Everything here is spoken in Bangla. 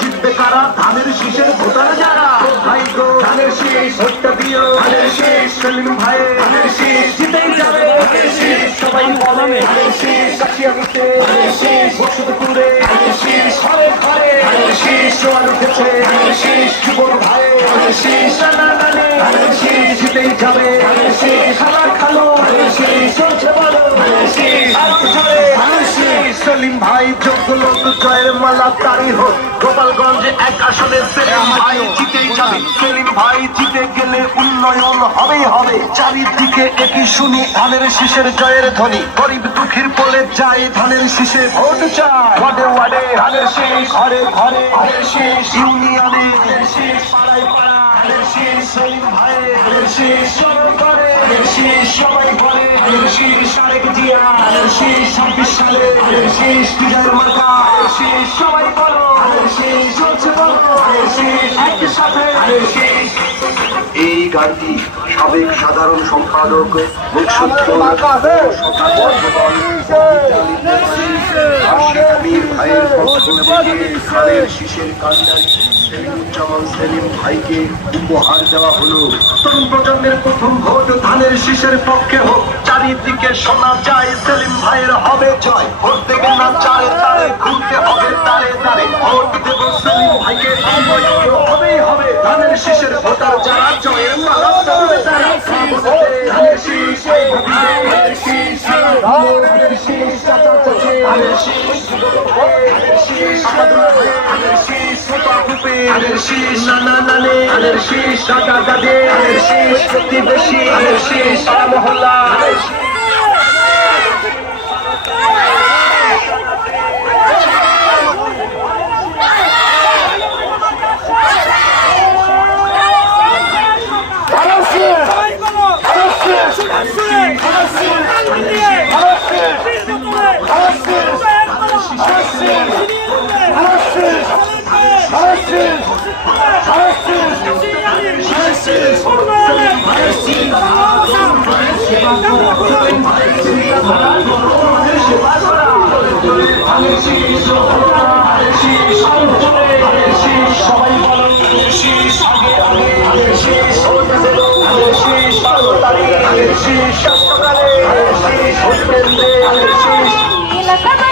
জিতবে কারা? ধানের শীষের ভোটার যারা? ভাই গো, ধানের শীষ। ভোটটা দিও। ধানের শীষ, সেলিম ভাই। ধানের শীষ। জিতেই যাবে। ধানের শীষ। সবাই বলে ধানের শীষ কাশিয়া দিতে ধানের শীষ। বসুদপুরে ধানের শীষ। ঘরে ঘরে। ধানের শীষ জোয়ার উঠেছে। ধানের শীষ। যুবক ভাই। ধানের শীষ। নানা নানি। ধানের শীষ। জিতেই যাবে। ভাই যোগ্য লোক জয়ের মালা তারি হোক। গোপালগঞ্জ এক আসনে সেলিম ভাই জিতেই যাবে। সেলিম ভাই জিতে গেলে উন্নয়ন হবেই হবে। চারিদিকে একই শুনি ধানের শীষের জয়ের ধ্বনি। গরিব দুঃখীর বলে যাই ধানের শীষে ভোট চাই। ওয়ার্ডে ওয়ার্ডে ধানের শীষ। ঘরে ঘরে ধানের শীষ। ইউনিয়নে ধানের শীষ। পাড়ায় পাড়া ধানের শীষ সেলিম ভাই ধানের শীষ চলো করে ধানের শীষ সবাই বলে ধানের শীষ আরেক জিয়া ধানের শীষ ছাব্বিশ সালে শীষ বিজয় মার্কা শীষ সবাই বলো শীষ চলছে বলো শীষ একসাথে। ধানের শীষ এই গানটি সাবেক সাধারণ সম্পাদক মুকসুদ্দোর আশিক ভাইয়ের পক্ষ থেকে খালের শীষের কান্ডারি সেলিমুজ্জামান সেলিম ভাইকে উপহার দেওয়া হলো। তরুণ প্রজন্মের প্রথম ভোট ধানের শীষের পক্ষে হোক চারিদিকে শোনা যায় সেলিম ভাইয়ের হবে জয়। ভোট দেবে না চারে তারে ঘুরতে হবে তারে তারে ভোট দেব সেলিম ভাইকে। হবেই হবে ধানের শীষের ভোটার যারা জয়ের মালা তারা নানা নানি ধানের শীষ দাদা দাদি ধানের শীষ প্রতিবেশী ধানের শীষ পাড়া মহল্লা ধানের শীষ সবাই বলো শীষ আগে আগে আগে শীষ আগে শীষ আগে শীষ আগে শীষ আগে শীষ